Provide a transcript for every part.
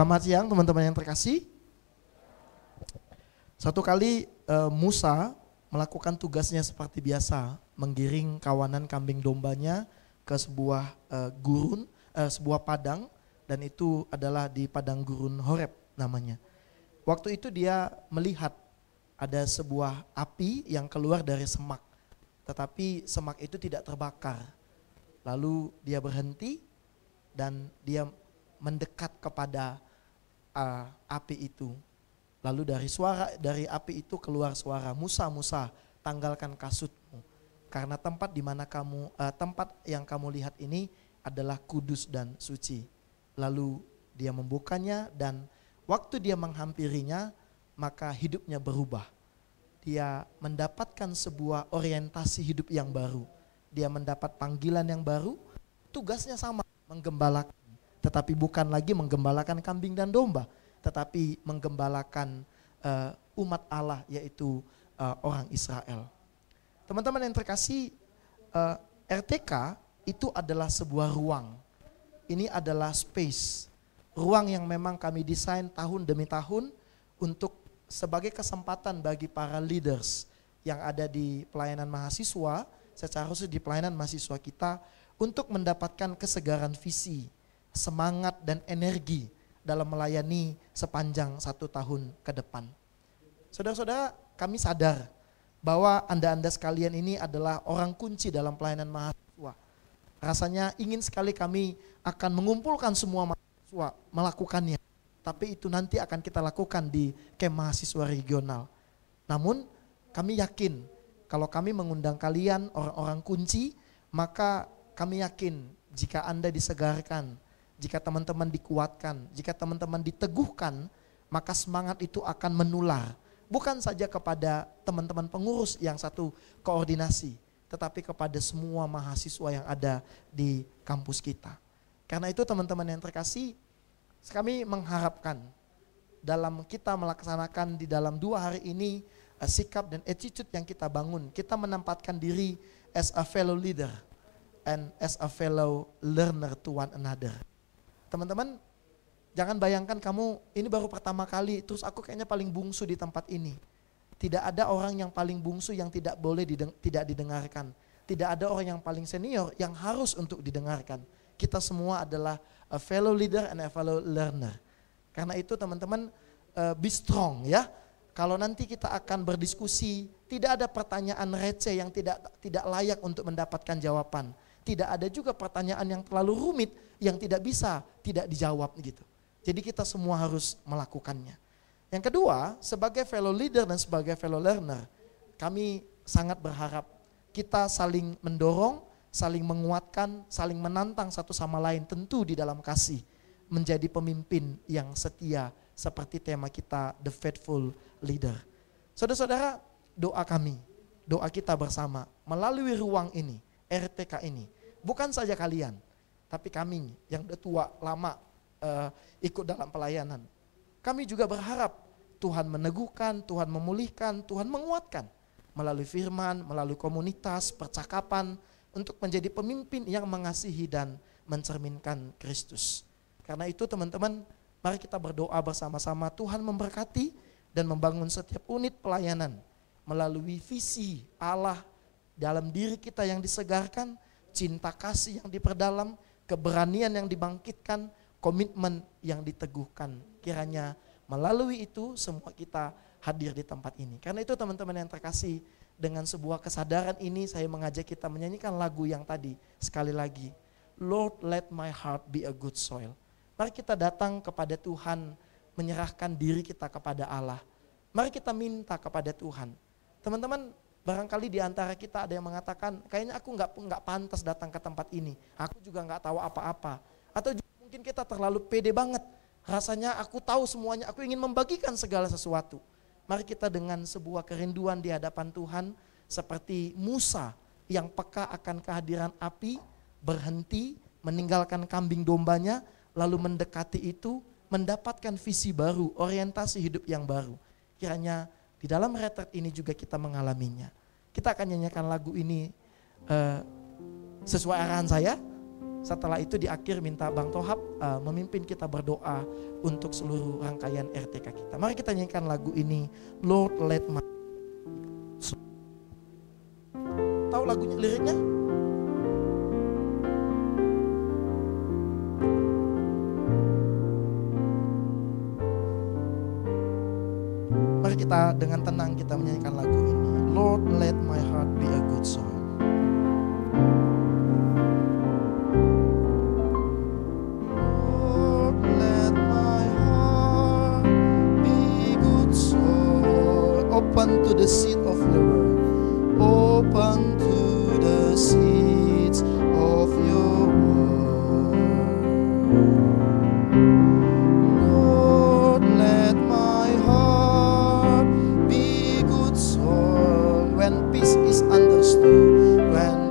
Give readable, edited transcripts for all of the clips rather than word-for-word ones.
Selamat siang teman-teman yang terkasih. Satu kali Musa melakukan tugasnya seperti biasa, menggiring kawanan kambing dombanya ke sebuah gurun, sebuah padang, dan itu adalah di padang gurun Horeb namanya. Waktu itu dia melihat ada sebuah api yang keluar dari semak, tetapi semak itu tidak terbakar. Lalu dia berhenti dan dia mendekat kepada api itu. Lalu dari api itu keluar suara, Musa, Musa, tanggalkan kasutmu, karena tempat yang kamu lihat ini adalah kudus dan suci. Lalu dia membukanya dan waktu dia menghampirinya, maka hidupnya berubah. Dia mendapatkan sebuah orientasi hidup yang baru. Dia mendapat panggilan yang baru, tugasnya sama, menggembalakan. Tetapi bukan lagi menggembalakan kambing dan domba, tetapi menggembalakan umat Allah, yaitu orang Israel. Teman-teman yang terkasih, RTK itu adalah sebuah ruang. Ini adalah space, ruang yang memang kami desain tahun demi tahun untuk sebagai kesempatan bagi para leaders yang ada di pelayanan mahasiswa, secara khusus di pelayanan mahasiswa kita, untuk mendapatkan kesegaran visi, semangat dan energi dalam melayani sepanjang 1 tahun ke depan. Saudara-saudara, kami sadar bahwa Anda-Anda sekalian ini adalah orang kunci dalam pelayanan mahasiswa. Rasanya ingin sekali kami akan mengumpulkan semua mahasiswa melakukannya, tapi itu nanti akan kita lakukan di camp mahasiswa regional. Namun kami yakin kalau kami mengundang kalian orang-orang kunci, maka kami yakin jika Anda disegarkan, jika teman-teman dikuatkan, jika teman-teman diteguhkan, maka semangat itu akan menular. Bukan saja kepada teman-teman pengurus yang satu koordinasi, tetapi kepada semua mahasiswa yang ada di kampus kita. Karena itu teman-teman yang terkasih, kami mengharapkan dalam kita melaksanakan di dalam 2 hari ini sikap dan attitude yang kita bangun, kita menempatkan diri as a fellow leader and as a fellow learner to one another. Teman-teman, jangan bayangkan kamu ini baru pertama kali, terus aku kayaknya paling bungsu di tempat ini. Tidak ada orang yang paling bungsu yang tidak boleh tidak didengarkan. Tidak ada orang yang paling senior yang harus untuk didengarkan. Kita semua adalah a fellow leader and a fellow learner. Karena itu teman-teman, be strong ya. Kalau nanti kita akan berdiskusi, tidak ada pertanyaan receh yang tidak layak untuk mendapatkan jawaban. Tidak ada juga pertanyaan yang terlalu rumit yang tidak dijawab gitu. Jadi kita semua harus melakukannya. Yang kedua, sebagai fellow leader dan sebagai fellow learner, kami sangat berharap kita saling mendorong, saling menguatkan, saling menantang satu sama lain, tentu di dalam kasih, menjadi pemimpin yang setia seperti tema kita, The Faithful Leader. Saudara-saudara, doa kami, doa kita bersama melalui ruang ini, RTK ini, bukan saja kalian, tapi kami yang udah tua, lama ikut dalam pelayanan. Kami juga berharap Tuhan meneguhkan, Tuhan memulihkan, Tuhan menguatkan melalui firman, melalui komunitas, percakapan, untuk menjadi pemimpin yang mengasihi dan mencerminkan Kristus. Karena itu teman-teman, mari kita berdoa bersama-sama Tuhan memberkati dan membangun setiap unit pelayanan melalui visi Allah dalam diri kita yang disegarkan, cinta kasih yang diperdalam, keberanian yang dibangkitkan, komitmen yang diteguhkan. Kiranya melalui itu semua kita hadir di tempat ini. Karena itu teman-teman yang terkasih, dengan sebuah kesadaran ini saya mengajak kita menyanyikan lagu yang tadi sekali lagi. Lord, let my heart be a good soil. Mari kita datang kepada Tuhan, menyerahkan diri kita kepada Allah. Mari kita minta kepada Tuhan. Teman-teman, barangkali di antara kita ada yang mengatakan, kayaknya aku nggak pantas datang ke tempat ini. Aku juga nggak tahu apa-apa. Atau juga mungkin kita terlalu pede banget. Rasanya aku tahu semuanya, aku ingin membagikan segala sesuatu. Mari kita dengan sebuah kerinduan di hadapan Tuhan, seperti Musa yang peka akan kehadiran api, berhenti, meninggalkan kambing dombanya, lalu mendekati itu, mendapatkan visi baru, orientasi hidup yang baru. Kiranya di dalam retret ini juga kita mengalaminya. Kita akan nyanyikan lagu ini sesuai arahan saya. Setelah itu di akhir minta Bang Tohab memimpin kita berdoa untuk seluruh rangkaian RTK kita. Mari kita nyanyikan lagu ini, Lord Let My. Tahu lagunya, liriknya? Mari kita dengan tenang kita menyanyikan lagu ini. Lord, let my heart be a good song. Lord, let my heart be a good song. Open to the seat of your word. Open to the seats of your word. Lord, let my heart be good song. When peace is understood, when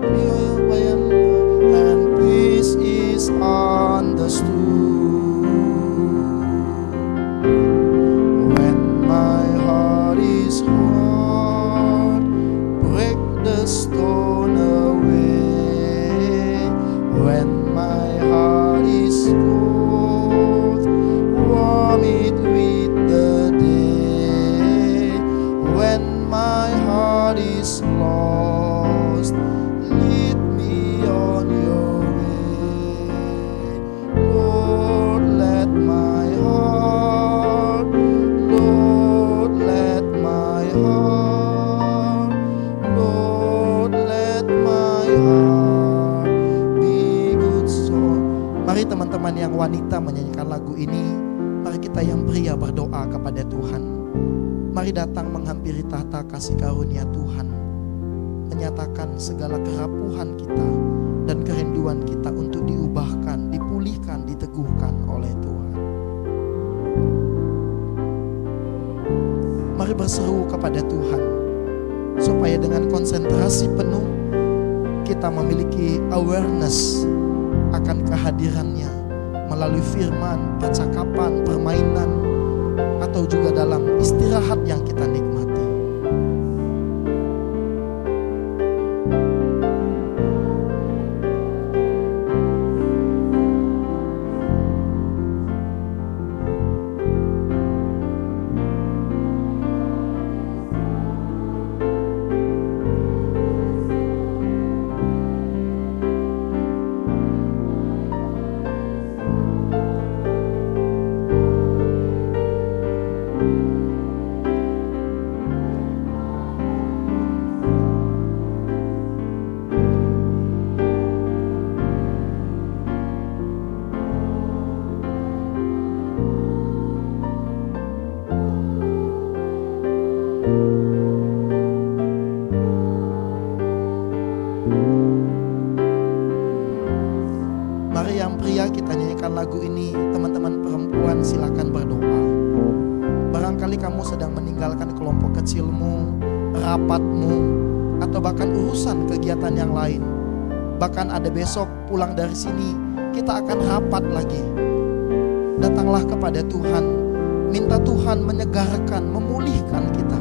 peace is understood, when my heart is hard, break the stone away. When my heart is cold, warm it with the day. When my heart is lost, lead me on your way. Lord, let my heart, Lord, let my heart, Lord, let my heart be good song. Mari teman-teman yang wanita menyanyikan lagu ini. Mari kita yang pria berdoa kepada Tuhan. Mari datang menghampiri tahta kasih karunia Tuhan. Menyatakan segala kerapuhan kita dan kerinduan kita untuk diubahkan, dipulihkan, diteguhkan oleh Tuhan. Mari berseru kepada Tuhan supaya dengan konsentrasi penuh kita memiliki awareness akan kehadirannya melalui firman, percakapan, permainan, atau juga dalam istirahat yang kita nikmati. Mari yang pria kita nyanyikan lagu ini. Teman-teman perempuan silakan berdoa. Barangkali kamu sedang meninggalkan kelompok kecilmu, rapatmu, atau bahkan urusan kegiatan yang lain. Bahkan ada besok pulang dari sini kita akan rapat lagi. Datanglah kepada Tuhan, minta Tuhan menyegarkan, memulihkan kita.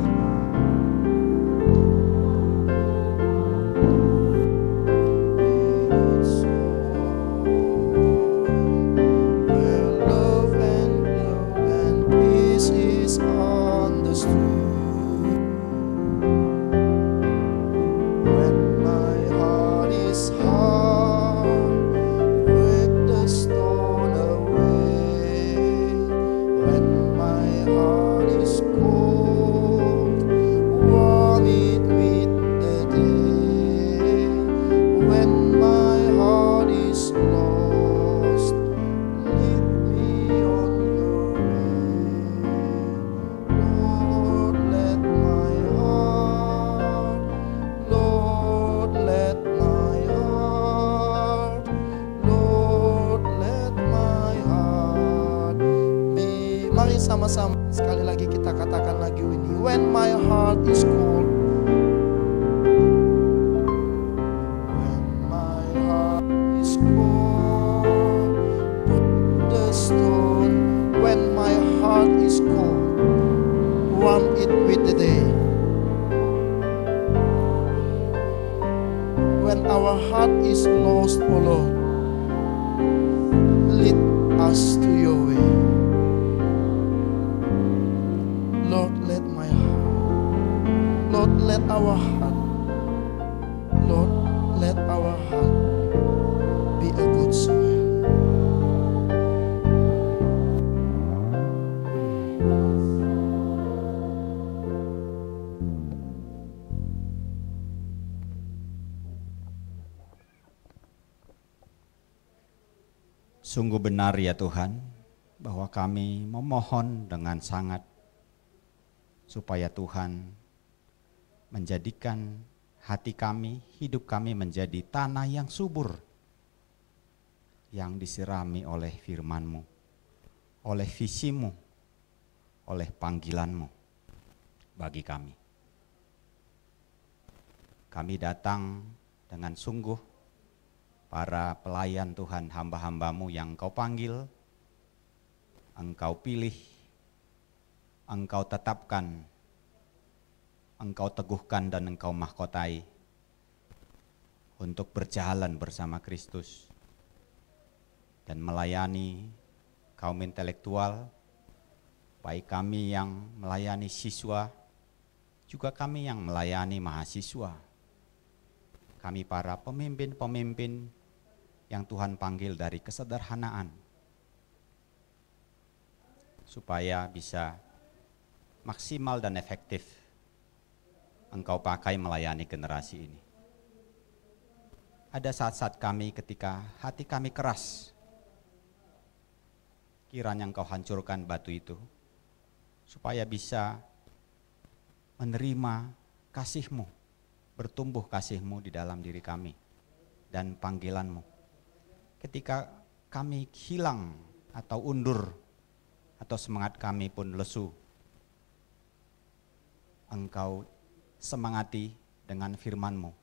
Sama-sama sekali lagi kita katakan lagi ini. When my heart is cold, when my heart is cold, the stone. When my heart is cold, warm it with the day. When our heart is lost, oh Lord, us to your way. Lord, let my heart, Lord, let our heart, Lord, let our heart be a good soil. Sungguh benar ya Tuhan, bahwa kami memohon dengan sangat supaya Tuhan menjadikan hati kami, hidup kami menjadi tanah yang subur, yang disirami oleh firman-Mu, oleh visi-Mu, oleh panggilan-Mu bagi kami. Kami datang dengan sungguh, para pelayan Tuhan, hamba-hamba-Mu yang Engkau panggil, Engkau pilih, Engkau tetapkan, Engkau teguhkan dan Engkau mahkotai untuk berjalan bersama Kristus dan melayani kaum intelektual, baik kami yang melayani siswa, juga kami yang melayani mahasiswa. Kami para pemimpin-pemimpin yang Tuhan panggil dari kesederhanaan, supaya bisa maksimal dan efektif Engkau pakai melayani generasi ini. Ada saat-saat kami ketika hati kami keras, kiranya Engkau hancurkan batu itu, supaya bisa menerima kasih-Mu, bertumbuh kasih-Mu di dalam diri kami dan panggilan-Mu. Ketika kami hilang atau undur, atau semangat kami pun lesu, Engkau semangati dengan firman-Mu,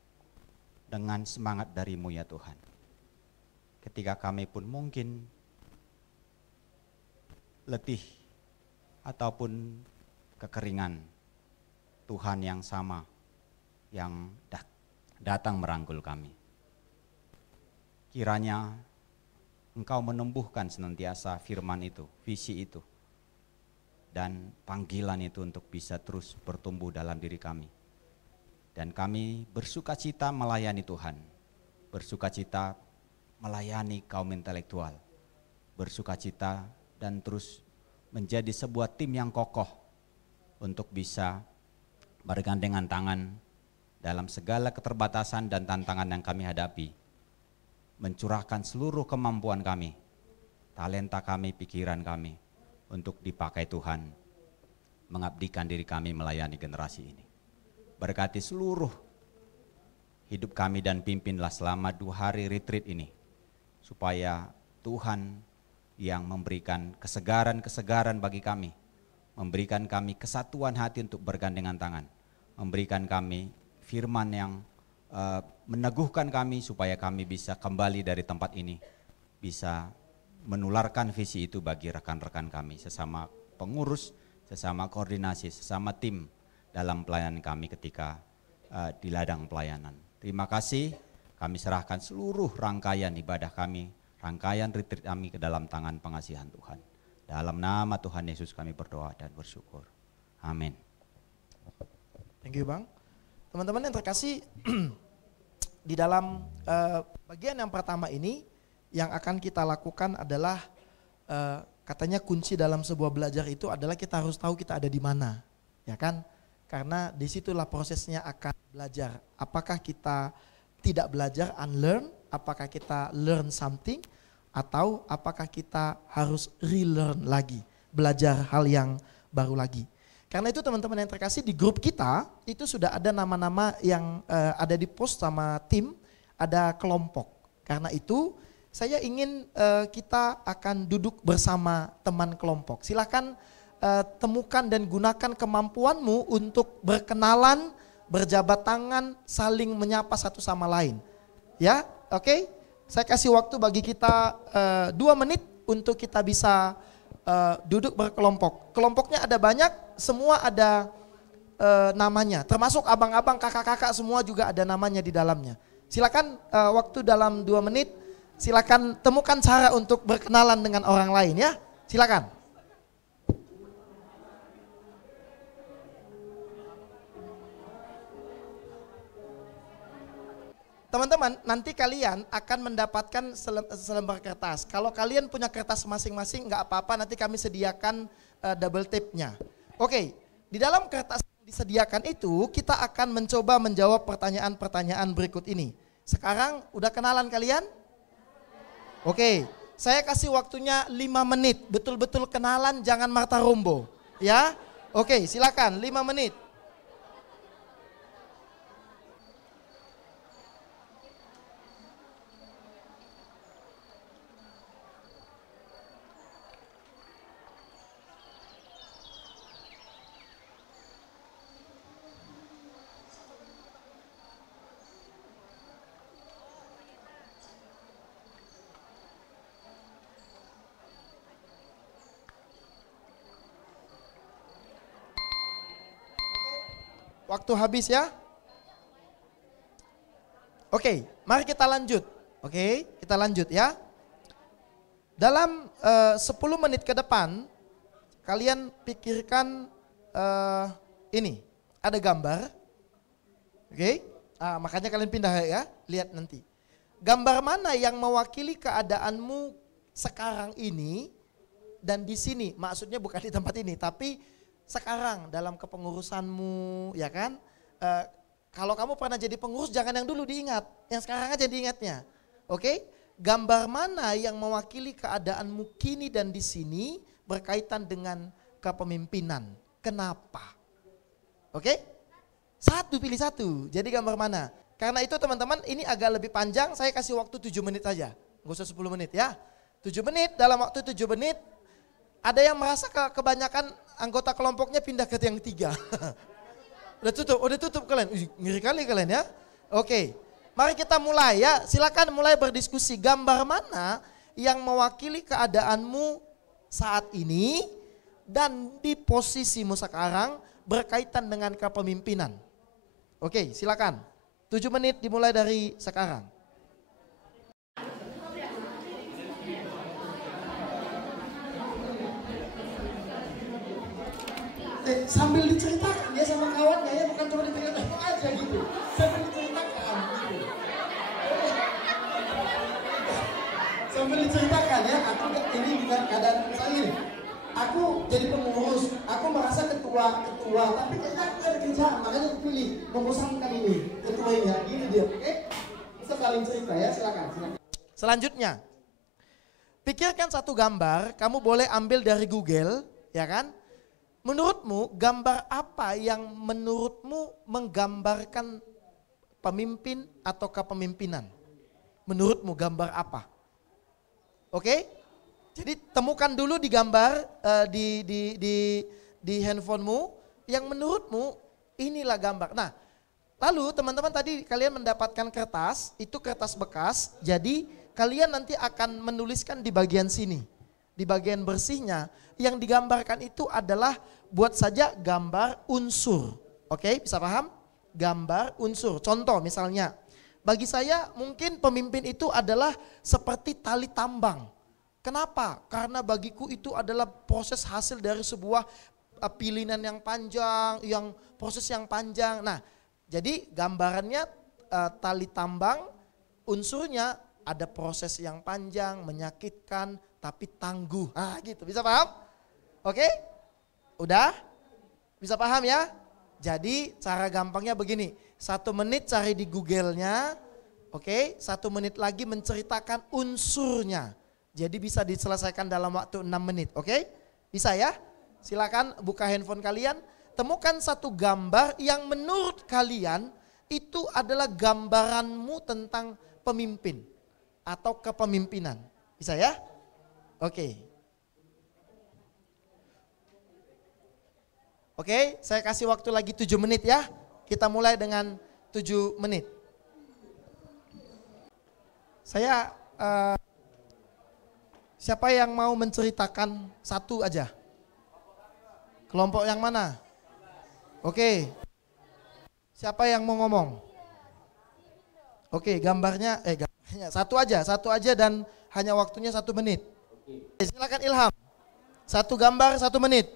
dengan semangat dari-Mu ya Tuhan. Ketika kami pun mungkin letih ataupun kekeringan, Tuhan yang sama yang datang merangkul kami. Kiranya Engkau menumbuhkan senantiasa firman itu, visi itu, dan panggilan itu untuk bisa terus bertumbuh dalam diri kami. Dan kami bersukacita melayani Tuhan, bersukacita melayani kaum intelektual, bersukacita dan terus menjadi sebuah tim yang kokoh untuk bisa bergandengan tangan dalam segala keterbatasan dan tantangan yang kami hadapi, mencurahkan seluruh kemampuan kami, talenta kami, pikiran kami, untuk dipakai Tuhan, mengabdikan diri kami melayani generasi ini. Berkati seluruh hidup kami dan pimpinlah selama 2 hari retreat ini, supaya Tuhan yang memberikan kesegaran-kesegaran bagi kami, memberikan kami kesatuan hati untuk bergandengan tangan, memberikan kami firman yang meneguhkan kami supaya kami bisa kembali dari tempat ini, bisa menularkan visi itu bagi rekan-rekan kami, sesama pengurus, sesama koordinasi, sesama tim dalam pelayanan kami ketika di ladang pelayanan. Terima kasih, kami serahkan seluruh rangkaian ibadah kami, rangkaian retreat kami ke dalam tangan pengasihan Tuhan. Dalam nama Tuhan Yesus kami berdoa dan bersyukur. Amin. Thank you Bang. Teman-teman yang terkasih, di dalam bagian yang pertama ini yang akan kita lakukan adalah katanya kunci dalam sebuah belajar itu adalah kita harus tahu kita ada di mana, ya kan? Karena disitulah prosesnya akan belajar. Apakah kita tidak belajar, unlearn, apakah kita learn something, atau apakah kita harus relearn lagi, belajar hal yang baru lagi. Karena itu teman-teman yang terkasih, di grup kita itu sudah ada nama-nama yang ada di post sama tim, ada kelompok. Karena itu saya ingin kita akan duduk bersama teman kelompok. Silakan temukan dan gunakan kemampuanmu untuk berkenalan, berjabat tangan, saling menyapa satu sama lain. Ya, oke? Saya kasih waktu bagi kita 2 menit untuk kita bisa duduk berkelompok. Kelompoknya ada banyak, semua ada namanya, termasuk abang-abang, kakak-kakak, semua juga ada namanya di dalamnya. Silakan waktu dalam 2 menit silakan temukan cara untuk berkenalan dengan orang lain ya. Silakan. Teman-teman, nanti kalian akan mendapatkan selembar kertas. Kalau kalian punya kertas masing-masing nggak apa-apa, nanti kami sediakan double tape-nya. Oke, di dalam kertas yang disediakan itu kita akan mencoba menjawab pertanyaan-pertanyaan berikut ini. Sekarang udah kenalan kalian? Oke, saya kasih waktunya 5 menit, betul-betul kenalan, jangan Marta Rombo. Ya, oke, silakan 5 menit. Waktu habis ya. Oke, mari kita lanjut. Oke, kita lanjut ya. Dalam 10 menit ke depan, kalian pikirkan ini, ada gambar. Oke, makanya kalian pindah ya, lihat nanti. Gambar mana yang mewakili keadaanmu sekarang ini dan di sini, maksudnya bukan di tempat ini, tapi sekarang dalam kepengurusanmu, ya kan? Kalau kamu pernah jadi pengurus, jangan yang dulu diingat, yang sekarang aja diingatnya. Oke? Gambar mana yang mewakili keadaanmu kini dan di sini berkaitan dengan kepemimpinan? Kenapa? Oke? Pilih satu. Jadi gambar mana? Karena itu teman-teman, ini agak lebih panjang, saya kasih waktu 7 menit saja. Nggak usah 10 menit ya. 7 menit, dalam waktu 7 menit, ada yang merasa kebanyakan anggota kelompoknya pindah ke yang 3. Udah tutup kalian. Ngeri kali kalian ya. Oke, mari kita mulai ya. Silakan mulai berdiskusi. Gambar mana yang mewakili keadaanmu saat ini dan di posisimu sekarang berkaitan dengan kepemimpinan. Oke, silakan. 7 menit dimulai dari sekarang. Sambil diceritakan dia sama kawannya ya, bukan cuma diceritakan aja gitu. Sambil diceritakan gitu. Sambil diceritakan ya, aku ini dengan keadaan misalnya ini. Aku jadi pengurus, aku merasa ketua, tapi kayaknya aku gak ada kerjaan, makanya aku pilih, membosankan ini, ketua ini, gini dia, oke? Bisa saling cerita ya, silakan. Selanjutnya, pikirkan satu gambar, kamu boleh ambil dari Google, ya kan? Menurutmu gambar apa yang menurutmu menggambarkan pemimpin atau kepemimpinan? Menurutmu gambar apa? Oke? Jadi temukan dulu di gambar di handphonemu yang menurutmu inilah gambar. Nah, lalu teman-teman tadi kalian mendapatkan kertas, itu kertas bekas, jadi kalian nanti akan menuliskan di bagian sini. Di bagian bersihnya yang digambarkan itu adalah buat saja gambar unsur. Oke, bisa paham? Gambar unsur. Contoh misalnya, bagi saya mungkin pemimpin itu adalah seperti tali tambang. Kenapa? Karena bagiku itu adalah proses hasil dari sebuah pilihan yang panjang, proses yang panjang. Nah, jadi gambarannya tali tambang, unsurnya ada proses yang panjang, menyakitkan, tapi tangguh. Ah, gitu. Bisa paham? Oke? Udah? Bisa paham ya? Jadi cara gampangnya begini, 1 menit cari di Google-nya, oke? 1 menit lagi menceritakan unsurnya. Jadi bisa diselesaikan dalam waktu 6 menit, oke? Bisa ya? Silakan buka handphone kalian, temukan satu gambar yang menurut kalian itu adalah gambaranmu tentang pemimpin atau kepemimpinan. Bisa ya? Oke. Oke, saya kasih waktu lagi 7 menit ya. Kita mulai dengan 7 menit. Saya siapa yang mau menceritakan satu aja? Kelompok yang mana? Oke. Siapa yang mau ngomong? Oke, gambarnya Hanya satu aja dan hanya waktunya 1 menit. Silakan Ilham. 1 gambar 1 menit.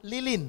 Lilin.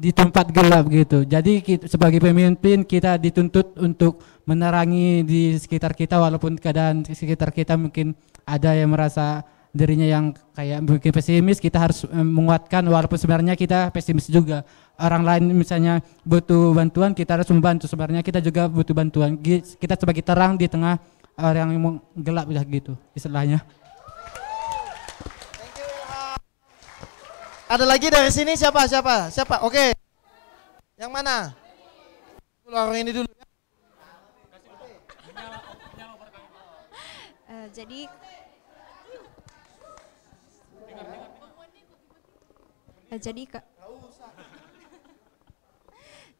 Di tempat gelap gitu. Jadi kita, sebagai pemimpin kita dituntut untuk menerangi di sekitar kita, walaupun keadaan di sekitar kita mungkin ada yang merasa dirinya yang kayak mungkin pesimis, kita harus menguatkan walaupun sebenarnya kita pesimis juga. Orang lain misalnya butuh bantuan, kita harus membantu. Sebenarnya kita juga butuh bantuan. Kita sebagai terang di tengah orang yang gelap gitu istilahnya. Ada lagi dari sini siapa? Oke. Yang mana? Orang ini dulu.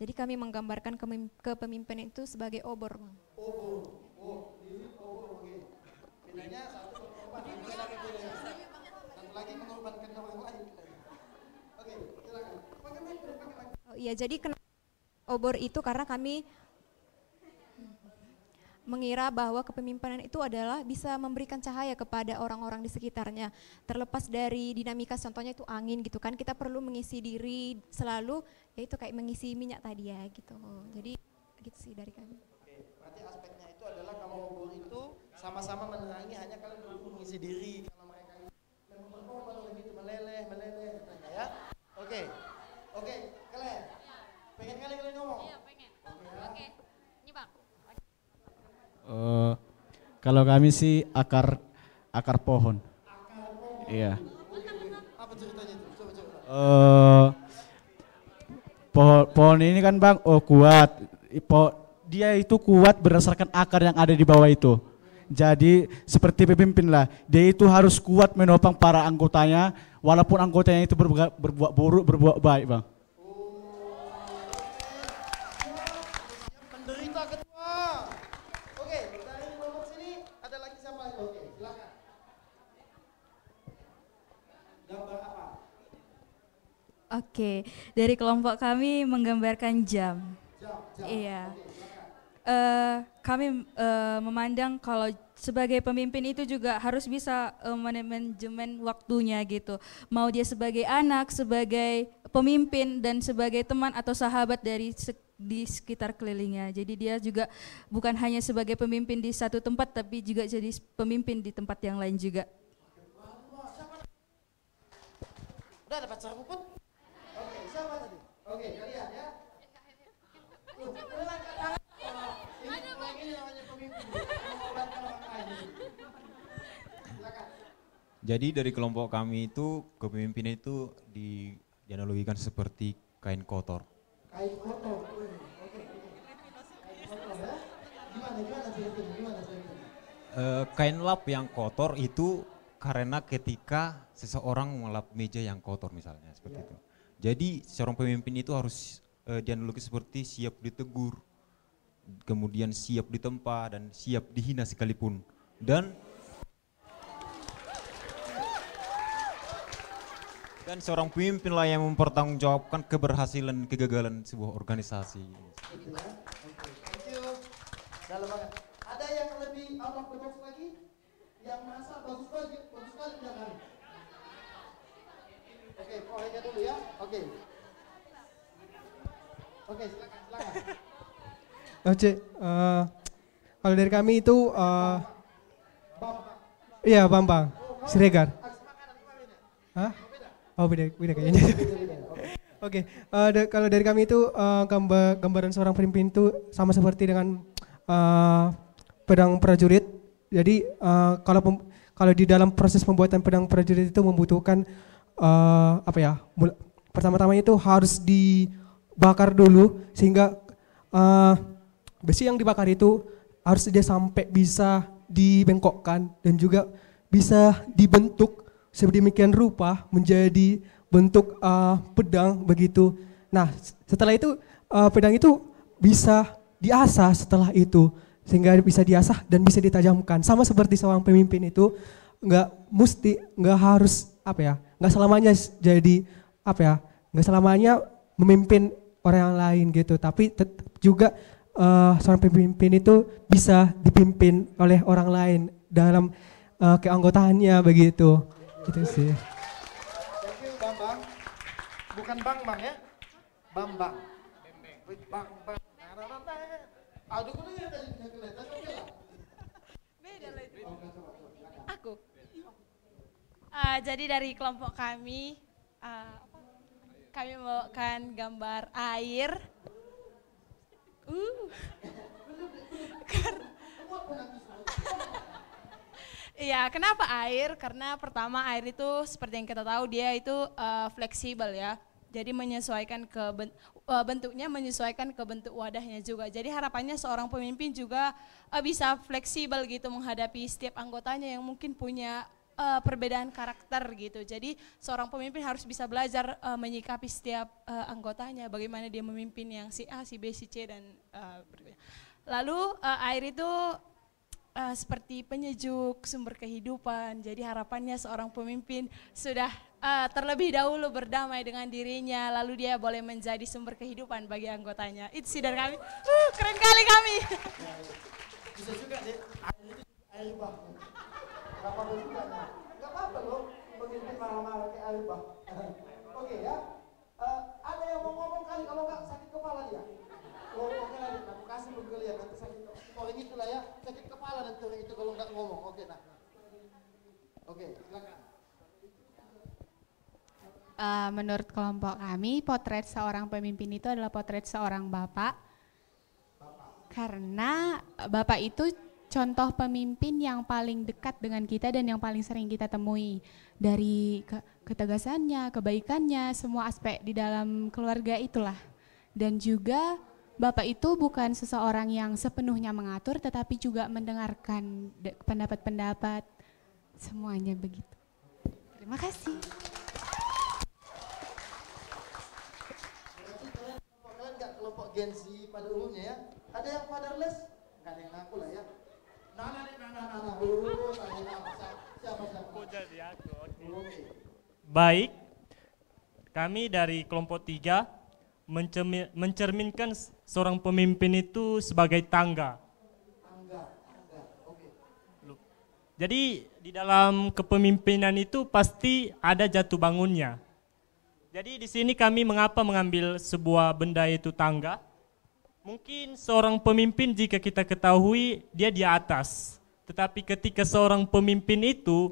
Jadi kami menggambarkan kepemimpinan itu sebagai obor. Bedanya satu lagi mengorbankan orang lain. Oke, silakan. Oh iya, jadi obor itu karena kami mengira bahwa kepemimpinan itu adalah bisa memberikan cahaya kepada orang-orang di sekitarnya. Terlepas dari dinamika, contohnya itu angin gitu kan, kita perlu mengisi diri selalu, yaitu kayak mengisi minyak tadi ya gitu. Jadi gitu sih dari kami. Oke, berarti aspeknya itu adalah kalau obor itu sama-sama menerangi, hanya kalian perlu mengisi diri. Kalau mereka yang berkorban begitu meleleh katanya ya. Oke, kalian pengen kali kalian ngomong? Iya pengen. Oke, ini bang. Kalau kami sih akar pohon. Iya. Apa ceritanya itu? Coba. Pohon ini kan bang, kuat. Dia itu kuat berdasarkan akar yang ada di bawah itu. Jadi seperti pemimpin lah, dia itu harus kuat menopang para anggotanya, walaupun anggotanya itu berbuat buruk, berbuat baik bang. Menderita ketua. Oke, dari kelompok sini ada lagi siapa? Oke, silakan. Gambar apa? Oke, dari kelompok kami menggambarkan jam. Iya. Kami memandang kalau sebagai pemimpin itu juga harus bisa manajemen waktunya gitu. Mau dia sebagai anak, sebagai pemimpin, dan sebagai teman atau sahabat di sekitar kelilingnya. Jadi dia juga bukan hanya sebagai pemimpin di satu tempat, tapi juga jadi pemimpin di tempat yang lain juga. Udah ada pacar puput? Oke, siapa tadi? Oke, kalian ya. Jadi dari kelompok kami itu kepemimpinan itu dianalogikan seperti kain kotor. Kain kotor. Oke. Kain kotor ya. Gimana? Kain lap yang kotor itu karena ketika seseorang melap meja yang kotor misalnya seperti itu. Jadi seorang pemimpin itu harus dianalogi seperti siap ditegur, kemudian siap ditempa dan siap dihina sekalipun. Dan seorang pemimpin lah yang mempertanggungjawabkan keberhasilan kegagalan sebuah organisasi. Thank you. Dalam banget. Ada yang lebih out of the box lagi? Yang merasa bagus sekali jangan. Oke, polanya dulu ya. Oke, silakan. Oke, kalau dari kami itu, iya Bambang, Siregar. Hah? Oh beda kayaknya. Oke, kalau dari kami itu gambaran seorang pemimpin itu sama seperti dengan pedang prajurit. Jadi kalau di dalam proses pembuatan pedang prajurit itu membutuhkan pertama-tama itu harus dibakar dulu sehingga besi yang dibakar itu harus dia sampai bisa dibengkokkan dan juga bisa dibentuk sedemikian rupa menjadi bentuk pedang begitu. Nah, setelah itu pedang itu bisa diasah setelah itu, sehingga bisa diasah dan bisa ditajamkan. Sama seperti seorang pemimpin itu nggak harus nggak selamanya jadi nggak selamanya memimpin orang yang lain gitu, tapi tetap juga seorang pemimpin itu bisa dipimpin oleh orang lain dalam keanggotaannya begitu. Gitu sih. Thank you Bambang. Bukan Bang ya. Bambang. Bambang. Aduh, kudu ya tadi kelihatan oke lah. Beda lah itu. Aku. Jadi dari kelompok kami membawakan gambar air. Iya, kenapa air? Karena pertama air itu seperti yang kita tahu dia itu fleksibel ya. Jadi menyesuaikan ke bentuknya menyesuaikan ke bentuk wadahnya juga. Jadi harapannya seorang pemimpin juga bisa fleksibel gitu menghadapi setiap anggotanya yang mungkin punya perbedaan karakter gitu. Jadi seorang pemimpin harus bisa belajar menyikapi setiap anggotanya, bagaimana dia memimpin yang si A, si B, si C dan lalu air itu seperti penyejuk, sumber kehidupan. Jadi harapannya seorang pemimpin sudah terlebih dahulu berdamai dengan dirinya, lalu dia boleh menjadi sumber kehidupan bagi anggotanya. Itu sih dari kami. Keren kali kami. Bisa juga deh, air bah. Gak apa-apa juga. Gak apa-apa loh, pemimpin marah-marah kayak air bah. Oke ya, ada yang mau ngomong kali, kalau nggak sakit kepala dia. Oh, oke lah, aku kasih penggelian, nanti sakit orang itulah ya, sakit kepala nanti orang itu kalau nggak ngomong. Oke, nah. Oke, silakan. Menurut kelompok kami, potret seorang pemimpin itu adalah potret seorang bapak. Karena bapak itu contoh pemimpin yang paling dekat dengan kita dan yang paling sering kita temui. Dari ketegasannya, kebaikannya, semua aspek di dalam keluarga itulah. Dan juga bapak itu bukan seseorang yang sepenuhnya mengatur, tetapi juga mendengarkan pendapat-pendapat, semuanya begitu. Terima kasih. Kalian nggak kelompok Gen Z pada umumnya ya? Ada yang fatherless? Nggak ada yang ngaku lah ya. Nah. Baik, kami dari kelompok 3 mencerminkan seorang pemimpin itu sebagai tangga. Jadi di dalam kepemimpinan itu pasti ada jatuh bangunnya. Jadi di sini kami mengapa mengambil sebuah benda itu tangga? Mungkin seorang pemimpin jika kita ketahui dia di atas. Tetapi ketika seorang pemimpin itu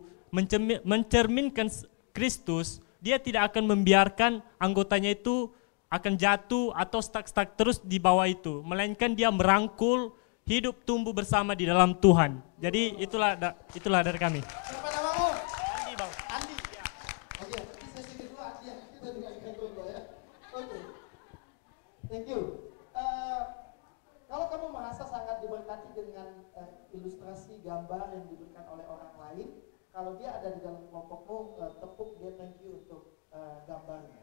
mencerminkan Kristus, dia tidak akan membiarkan anggotanya itu akan jatuh atau stuck terus di bawah itu. Melainkan dia merangkul, hidup tumbuh bersama di dalam Tuhan. Jadi itulah dari kami. Siapa namamu? Andi Bang. Andi. Ya. Oke, nanti sesi kedua Andi yang kita dengarkan dulu ya. Oke. Thank you. Kalau kamu merasa sangat diberkati dengan ilustrasi gambar yang diberikan oleh orang lain, kalau dia ada di dalam kelompokmu, tepuk dia thank you untuk gambarnya.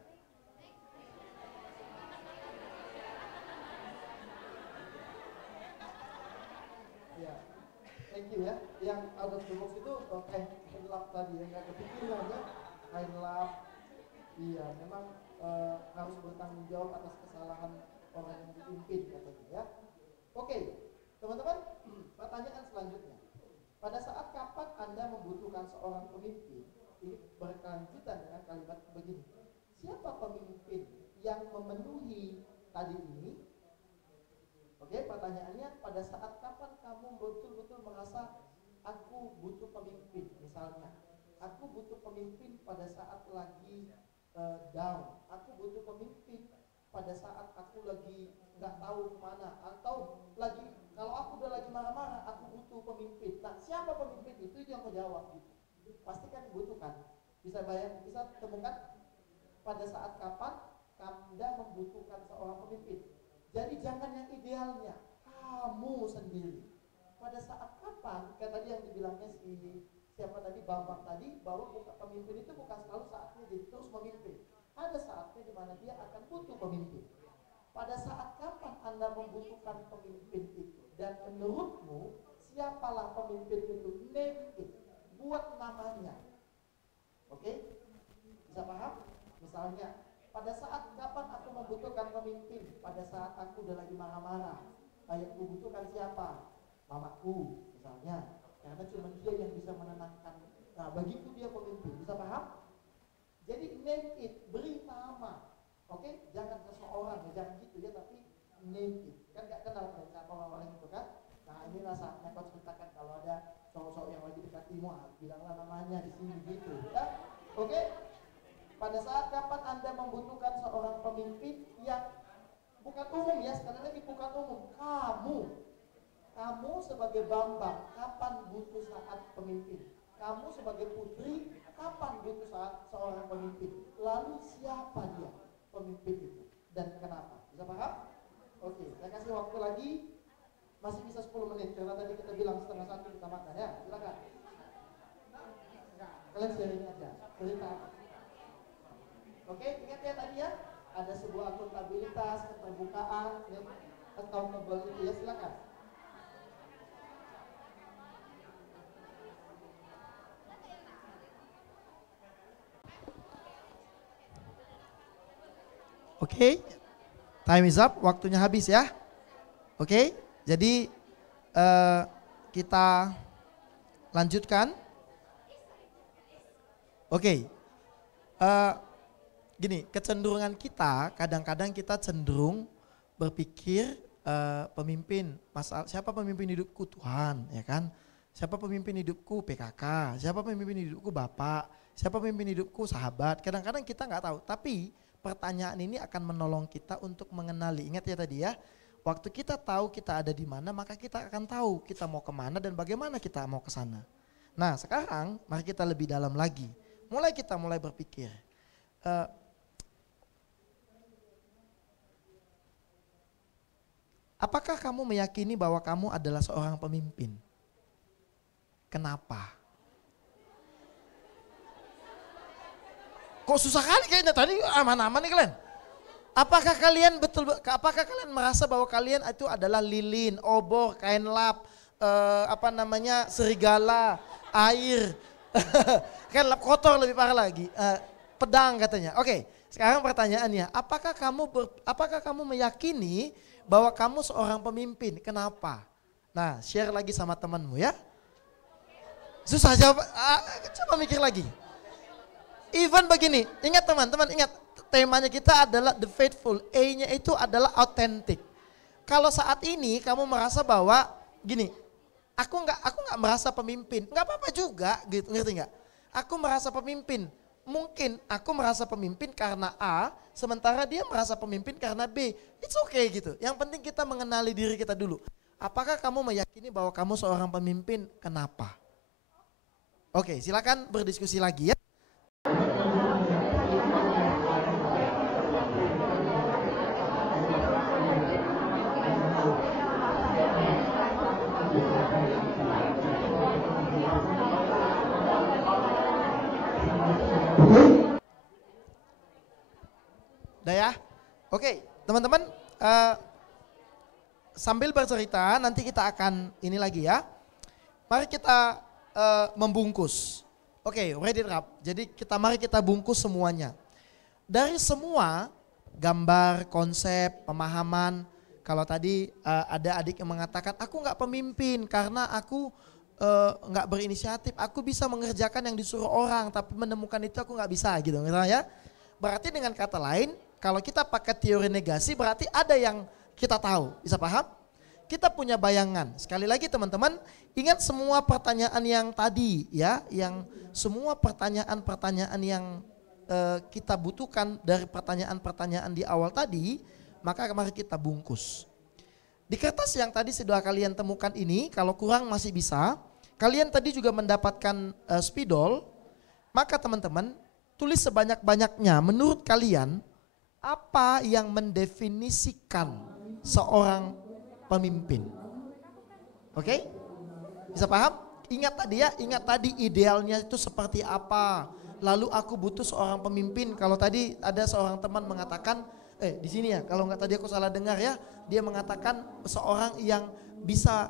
Ya, thank you ya. Yang out of the box itu love tadi ya, nggak kepikiran ya. I love. Iya, memang harus bertanggung jawab atas kesalahan orang yang dipimpin katanya ya. Oke, teman-teman, pertanyaan selanjutnya. Pada saat kapan Anda membutuhkan seorang pemimpin? Ini berkelanjutan dengan kalimat begini. Siapa pemimpin yang memenuhi tadi ini? Oke, pertanyaannya pada saat kapan kamu betul-betul merasa aku butuh pemimpin? Misalnya, aku butuh pemimpin pada saat lagi down. Aku butuh pemimpin pada saat aku lagi nggak tahu kemana, atau lagi kalau aku udah lagi marah-marah, aku butuh pemimpin. Nah, siapa pemimpin itu yang menjawab gitu. Pasti kan dibutuhkan. Bisa temukan pada saat kapan Anda membutuhkan seorang pemimpin. Jadi jangan yang idealnya, kamu sendiri. Pada saat kapan, kayak tadi yang dibilangnya siapa tadi, Bambang tadi, bahwa pemimpin itu bukan selalu saatnya jadi terus memimpin. ada saatnya di mana dia akan butuh pemimpin. Pada saat kapan Anda membutuhkan pemimpin itu? Dan menurutmu siapalah pemimpin itu? Name it. Buat namanya. Oke? Bisa paham? Misalnya, pada saat kapan aku membutuhkan pemimpin? Pada saat aku udah lagi marah-marah. Yang kubutuhkan siapa? Mamaku misalnya. Karena cuma dia yang bisa menenangkan. Nah, bagiku dia pemimpin. Bisa paham? Jadi name it, beri nama. Oke? Jangan seseorang, ya, jangan gitu ya, tapi name it. Kan gak kenal kan siapa orang-orang itu kan? Nah, inilah saatnya kau ceritakan kalau ada cowok-cowok yang lagi dekatimu, bilanglah namanya di sini gitu, ya. Oke? Pada saat kapan Anda membutuhkan seorang pemimpin yang bukan umum ya, sekali lagi bukan umum, kamu sebagai Bambang, kapan butuh saat pemimpin? Kamu sebagai Putri, kapan butuh saat seorang pemimpin? Lalu siapa dia pemimpin itu dan kenapa? Bisa paham? Oke, saya kasih waktu lagi, masih bisa 10 menit karena tadi kita bilang 12:30 kita makan ya, silakan. Kalian sharing aja, cerita. Oke, ingat ya tadi ya, ada sebuah akuntabilitas, keterbukaan, ya, accountable itu ya, silakan. Oke, time is up, waktunya habis ya. Oke, jadi kita lanjutkan. Oke, gini, kecenderungan kita kadang-kadang kita cenderung berpikir pemimpin, siapa pemimpin hidupku? Tuhan, ya kan? Siapa pemimpin hidupku? PKK. Siapa pemimpin hidupku? Bapak. Siapa pemimpin hidupku? Sahabat. Kadang-kadang kita nggak tahu, tapi pertanyaan ini akan menolong kita untuk mengenali. Ingat ya tadi ya, waktu kita tahu kita ada di mana, maka kita akan tahu kita mau kemana dan bagaimana kita mau ke sana. Nah, sekarang mari kita lebih dalam lagi. Kita mulai berpikir. Apakah kamu meyakini bahwa kamu adalah seorang pemimpin? Kenapa? Kok susah kali kayaknya tadi, aman-aman nih kalian. Apakah kalian merasa bahwa kalian itu adalah lilin, obor, kain lap, serigala, air, kain lap kotor lebih parah lagi, pedang katanya. Oke, sekarang pertanyaannya, apakah kamu meyakini bahwa kamu seorang pemimpin? Kenapa? Nah, share lagi sama temanmu ya. Susah jawab, coba mikir lagi. Even begini, ingat teman-teman, ingat temanya kita adalah the faithful, A-nya itu adalah authentic. Kalau saat ini kamu merasa bahwa gini, aku nggak merasa pemimpin, nggak apa-apa juga, gitu, ngerti nggak? Aku merasa pemimpin, mungkin aku merasa pemimpin karena A, sementara dia merasa pemimpin karena B. It's okay gitu. Yang penting kita mengenali diri kita dulu. Apakah kamu meyakini bahwa kamu seorang pemimpin? Kenapa? Oke, silakan berdiskusi lagi ya. Udah ya? Oke, teman-teman, sambil bercerita nanti kita akan ini lagi ya. Mari kita membungkus. Oke, ready up. Jadi mari kita bungkus semuanya. Dari semua gambar, konsep, pemahaman, kalau tadi ada adik yang mengatakan aku nggak pemimpin karena aku nggak berinisiatif, aku bisa mengerjakan yang disuruh orang, tapi menemukan itu aku nggak bisa gitu misalnya. Berarti dengan kata lain, kalau kita pakai teori negasi berarti ada yang kita tahu, bisa paham? Kita punya bayangan. Sekali lagi teman-teman, ingat semua pertanyaan yang tadi ya, yang semua pertanyaan-pertanyaan yang kita butuhkan dari pertanyaan-pertanyaan di awal tadi, maka mari kita bungkus. Di kertas yang tadi sudah kalian temukan ini, kalau kurang masih bisa, kalian tadi juga mendapatkan spidol, maka teman-teman tulis sebanyak-banyaknya menurut kalian apa yang mendefinisikan seorang pemimpin. Oke? Bisa paham? ingat tadi idealnya itu seperti apa. Lalu aku butuh seorang pemimpin. Kalau tadi ada seorang teman mengatakan, di sini ya, kalau nggak tadi aku salah dengar ya, dia mengatakan seorang yang bisa,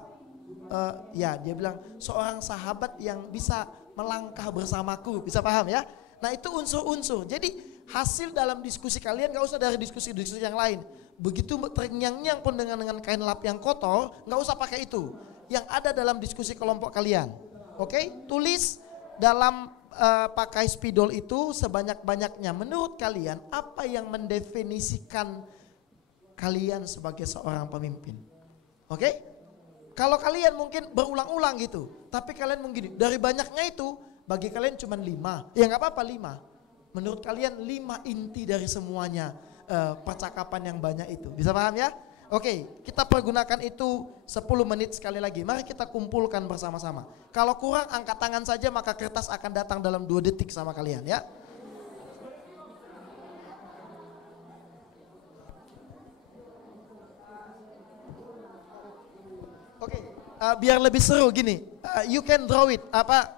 dia bilang seorang sahabat yang bisa melangkah bersamaku, bisa paham ya? Nah itu unsur-unsur. Jadi hasil dalam diskusi kalian nggak usah dari diskusi-diskusi yang lain. Begitu terngiang-ngiang pun dengan kain lap yang kotor, nggak usah pakai itu. Yang ada dalam diskusi kelompok kalian. Oke, tulis dalam pakai spidol itu sebanyak-banyaknya. Menurut kalian apa yang mendefinisikan kalian sebagai seorang pemimpin? Oke? Kalau kalian mungkin berulang-ulang gitu, tapi kalian mungkin dari banyaknya itu bagi kalian cuma 5. Ya nggak apa-apa 5. Menurut kalian 5 inti dari semuanya percakapan yang banyak itu. Bisa paham ya? Oke, kita pergunakan itu 10 menit sekali lagi. Mari kita kumpulkan bersama-sama. Kalau kurang angkat tangan saja, maka kertas akan datang dalam 2 detik sama kalian ya. Oke, biar lebih seru gini. You can draw it.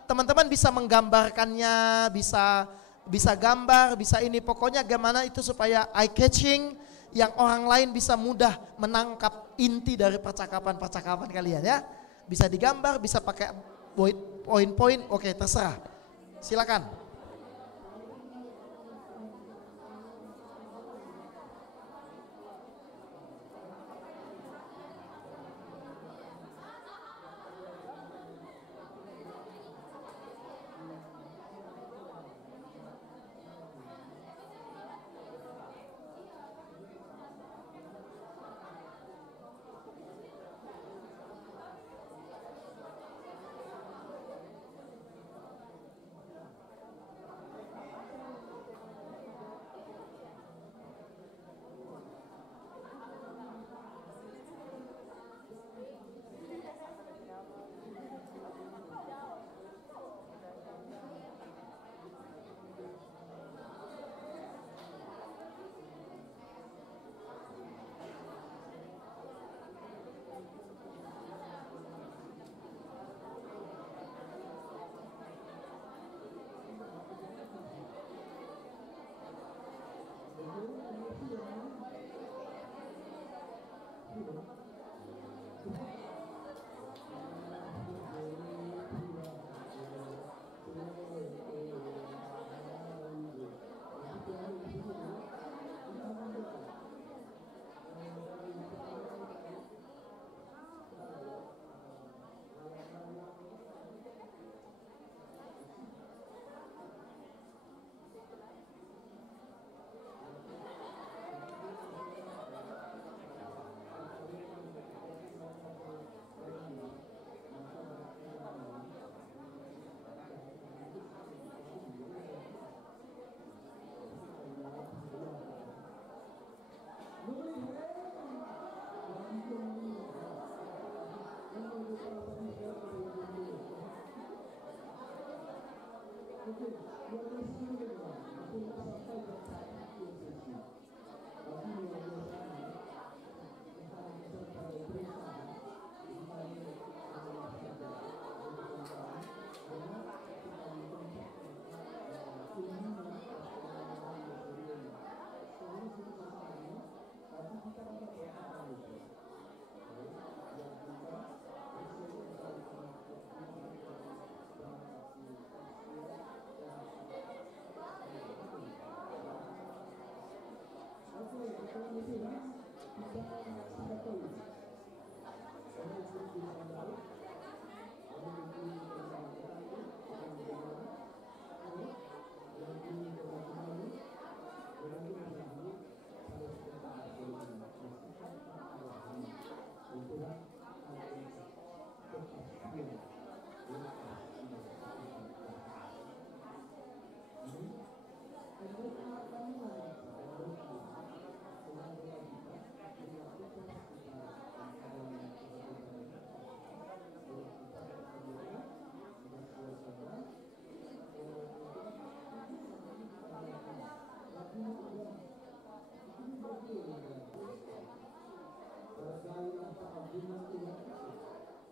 Teman-teman bisa menggambarkannya, bisa gambar, bisa ini. Pokoknya gimana itu supaya eye catching, yang orang lain bisa mudah menangkap inti dari percakapan-percakapan kalian ya. Bisa digambar, bisa pakai poin-poin, oke terserah. Silakan.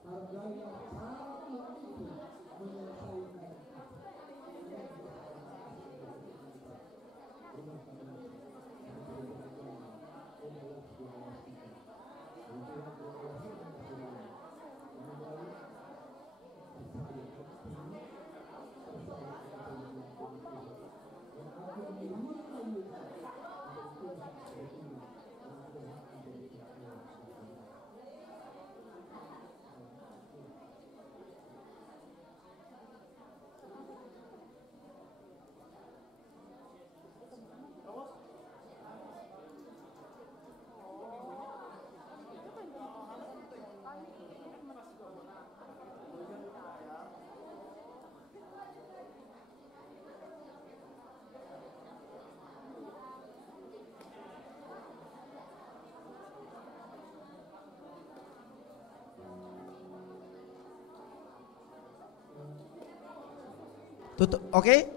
Hargai yang sangat Tutup. Oke.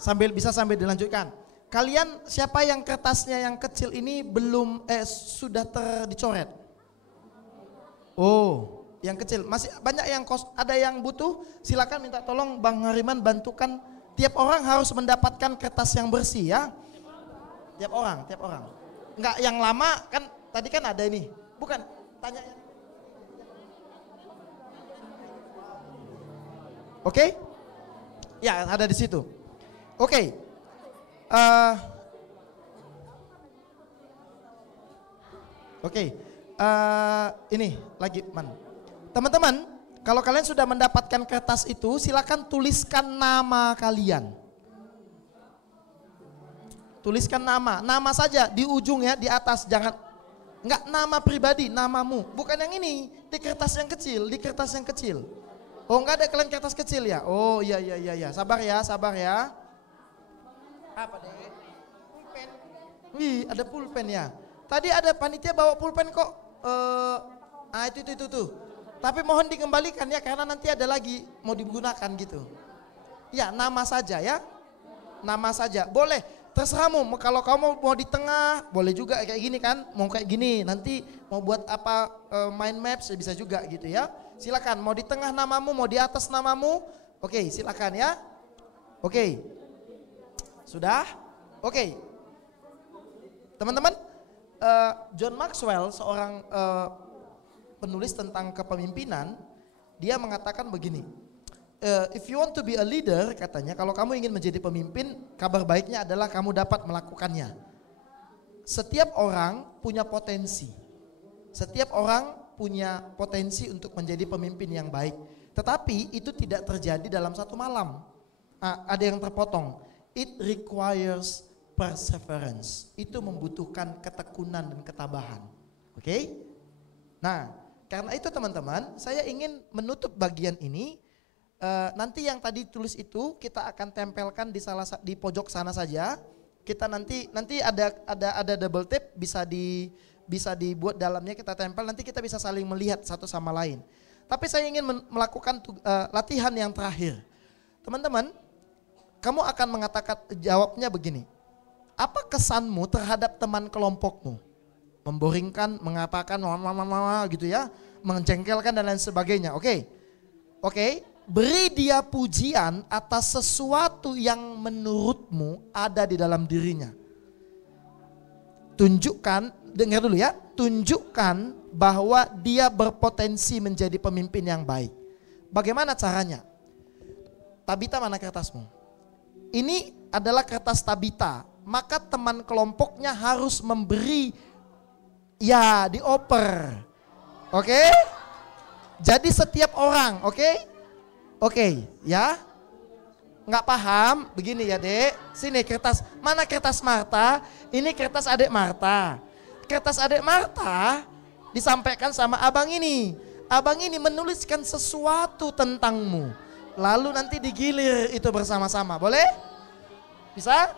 Sambil dilanjutkan. Kalian siapa yang kertasnya yang kecil ini belum sudah dicoret? Oh, yang kecil. Masih banyak yang ada yang butuh, silakan minta tolong Bang Hariman bantukan. Tiap orang harus mendapatkan kertas yang bersih ya. Tiap orang. Enggak yang lama kan tadi kan ada ini. Bukan, tanya. Oke? Ya, ada di situ. Oke. Ini lagi, Man. Teman-teman, kalau kalian sudah mendapatkan kertas itu, silakan tuliskan nama kalian. Tuliskan nama saja di ujung ya, di atas, jangan enggak nama pribadi, namamu. Bukan yang ini, di kertas yang kecil, Oh, enggak ada kalian kertas kecil ya? Oh, iya. Sabar ya. Apa deh? Pulpen. Wih, ada pulpen ya. Tadi ada panitia bawa pulpen kok. Itu tuh. Tapi mohon dikembalikan ya, karena nanti ada lagi mau digunakan gitu. Ya, nama saja ya. Nama saja. Boleh, terserahmu. Kalau kamu mau di tengah, boleh juga kayak gini kan. Mau kayak gini, nanti mau buat apa mind maps bisa juga gitu ya. Silakan, mau di tengah namamu, mau di atas namamu. Oke, silakan ya. Oke. Sudah? Oke. Teman-teman, John Maxwell seorang penulis tentang kepemimpinan, dia mengatakan begini, if you want to be a leader, katanya, kalau kamu ingin menjadi pemimpin, kabar baiknya adalah kamu dapat melakukannya. Setiap orang punya potensi. Setiap orang punya potensi untuk menjadi pemimpin yang baik. Tetapi itu tidak terjadi dalam satu malam. Ada yang terpotong. It requires perseverance. Itu membutuhkan ketekunan dan ketabahan. Oke? Nah, karena itu teman-teman, saya ingin menutup bagian ini. Nanti yang tadi tulis itu kita akan tempelkan di pojok sana saja. Kita nanti ada double tape, bisa dibuat dalamnya, kita tempel, nanti kita bisa saling melihat satu sama lain. Tapi saya ingin melakukan latihan yang terakhir. Teman-teman, kamu akan jawabnya begini. Apa kesanmu terhadap teman kelompokmu? Memboringkan, mengatakan gitu ya, menjengkelkan dan lain sebagainya. Oke. Beri dia pujian atas sesuatu yang menurutmu ada di dalam dirinya. Dengar dulu ya, tunjukkan bahwa dia berpotensi menjadi pemimpin yang baik. Bagaimana caranya? Tabita, mana kertasmu? Ini adalah kertas Tabita, maka teman kelompoknya harus memberi, ya, dioper. Oke? Jadi setiap orang, Oke, ya. Nggak paham? Begini ya, Dek. Sini kertas, mana kertas Marta? Ini kertas adik Marta. Kertas adik Marta disampaikan sama abang ini. Abang ini menuliskan sesuatu tentangmu. Lalu nanti digilir itu bersama-sama. Boleh? Bisa?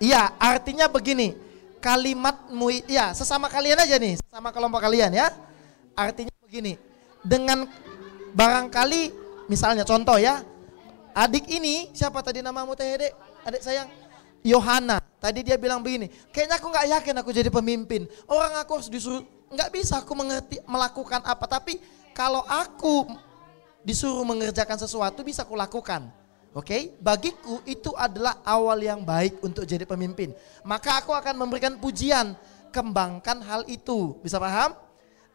Iya, artinya begini. Kalimatmu, ya, sesama kalian aja nih, sesama kelompok kalian ya. Artinya begini. Dengan barangkali misalnya contoh ya, adik ini siapa tadi namamu Teh Dek? Adik sayang, Yohana. Tadi dia bilang begini, kayaknya aku nggak yakin aku jadi pemimpin. Orang aku harus disuruh, nggak bisa aku melakukan apa. Tapi kalau aku disuruh mengerjakan sesuatu bisa aku lakukan. Oke, bagiku itu adalah awal yang baik untuk jadi pemimpin. Maka aku akan memberikan pujian, kembangkan hal itu. Bisa paham?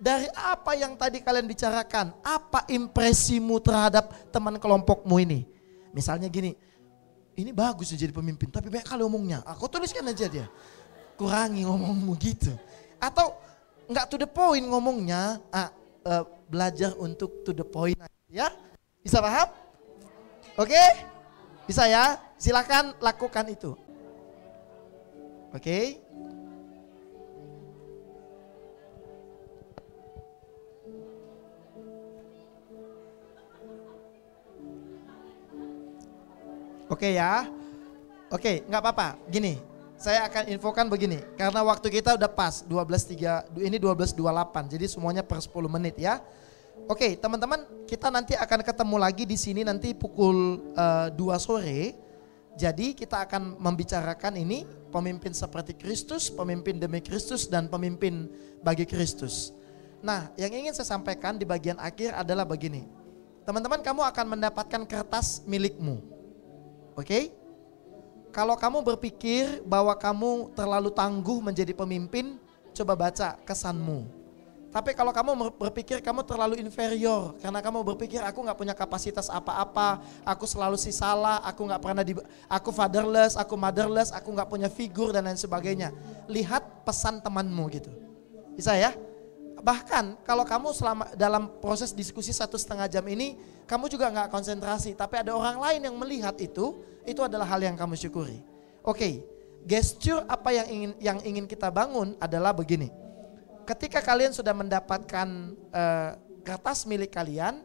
Dari apa yang tadi kalian bicarakan, apa impresimu terhadap teman kelompokmu ini? Misalnya gini, ini bagus jadi pemimpin, tapi banyak kali omongnya. Aku tuliskan aja dia, kurangi ngomongmu gitu. Atau nggak to the point ngomongnya, belajar untuk to the point. Ya, bisa paham? Oke, bisa ya? Silakan lakukan itu. Oke. Oke ya, oke, nggak apa-apa. Gini, saya akan infokan begini, karena waktu kita udah pas 12.28, jadi semuanya per 10 menit ya. Oke, teman-teman, kita nanti akan ketemu lagi di sini nanti pukul 2 sore. Jadi kita akan membicarakan ini pemimpin seperti Kristus, pemimpin demi Kristus, dan pemimpin bagi Kristus. Nah, yang ingin saya sampaikan di bagian akhir adalah begini. Teman-teman, kamu akan mendapatkan kertas milikmu. Oke? Kalau kamu berpikir bahwa kamu terlalu tangguh menjadi pemimpin, coba baca kesanmu. Tapi kalau kamu berpikir kamu terlalu inferior, karena kamu berpikir aku gak punya kapasitas apa-apa, aku selalu si salah, aku gak pernah aku fatherless, aku motherless, aku gak punya figur dan lain sebagainya. Lihat pesan temanmu gitu. Bisa ya? Bahkan kalau kamu selama dalam proses diskusi 1,5 jam ini, kamu juga gak konsentrasi, tapi ada orang lain yang melihat itu adalah hal yang kamu syukuri. Oke, gesture apa yang ingin kita bangun adalah begini. Ketika kalian sudah mendapatkan kertas milik kalian,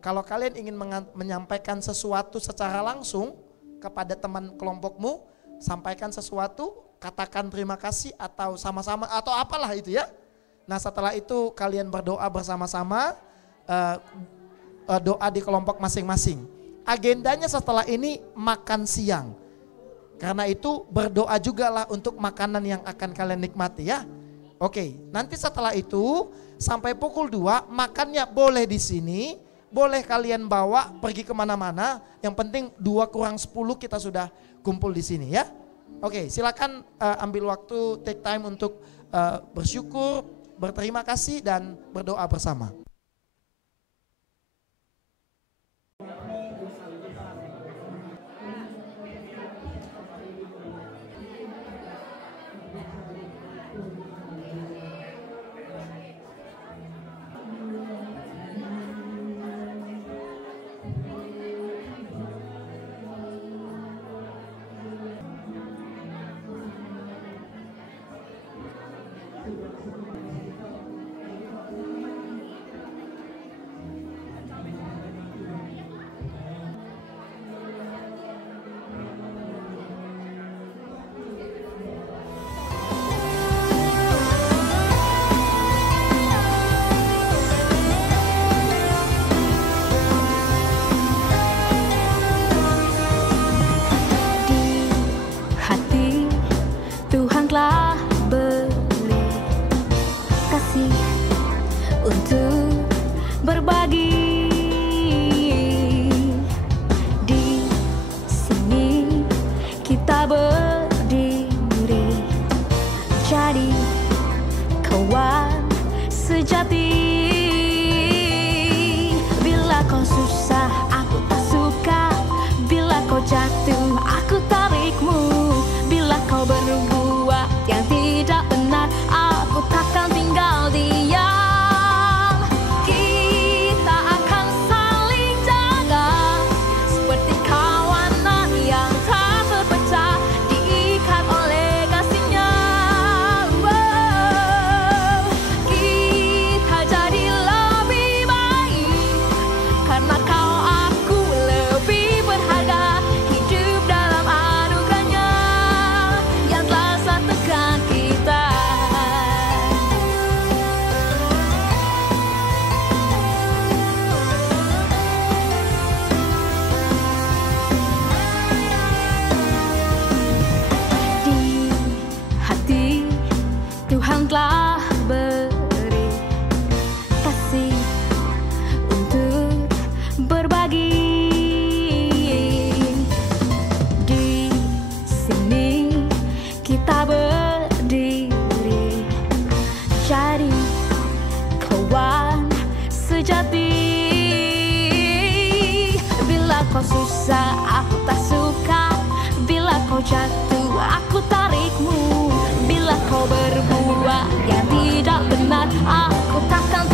kalau kalian ingin menyampaikan sesuatu secara langsung kepada teman kelompokmu, sampaikan sesuatu, katakan terima kasih atau sama-sama atau apalah itu ya. Nah setelah itu kalian berdoa bersama-sama, doa di kelompok masing-masing. Agendanya setelah ini makan siang. Karena itu berdoa juga lah untuk makanan yang akan kalian nikmati ya. Oke, nanti setelah itu sampai pukul 2 makannya boleh di sini, boleh kalian bawa pergi kemana-mana. Yang penting 2 - 10 kita sudah kumpul di sini ya. Oke, silakan ambil waktu, take time untuk bersyukur, berterima kasih dan berdoa bersama. kau susah, aku tak suka. Bila kau jatuh, aku tarikmu. Bila kau berbuat yang tidak benar, aku takkan